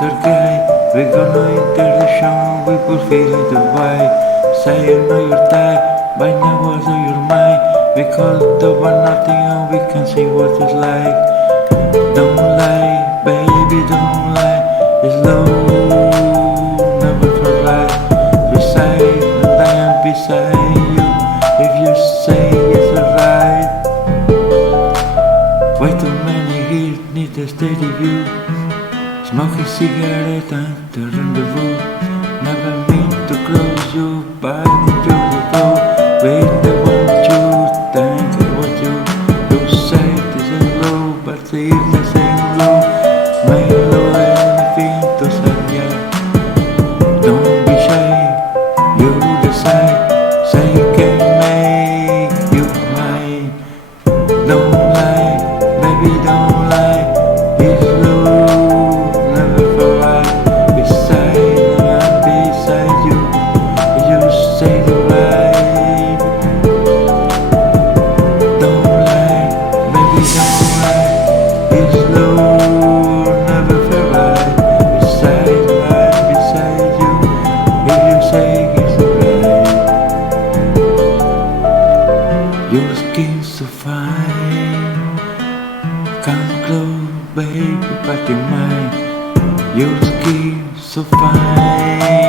another guy. We're gonna enter the show, we will feel the vibe. Say you know your type, by now also your mind. We call it over nothing and we can see what it's like. Don't lie, baby, don't lie. It's low, never forget. Beside, and I am beside you. If you say it's alright. Way too many here need a steady view. Smoking cigarette and the rendezvous. Never mean to close you, but into the door. Wait, I want you, think I want you. You say this is low, but see if this ain't low. May low anything to say, yeah. Don't be shy, you decide. Say you can make you mine. Don't lie, baby, don't lie. It's low, never forget. Beside and beside you, you say the right. Don't lie, baby, don't lie. It's low, never forget. Beside and beside you, if you say it's right. Your skin's so fine. Come close, baby, but you're mine. Your skin so fine.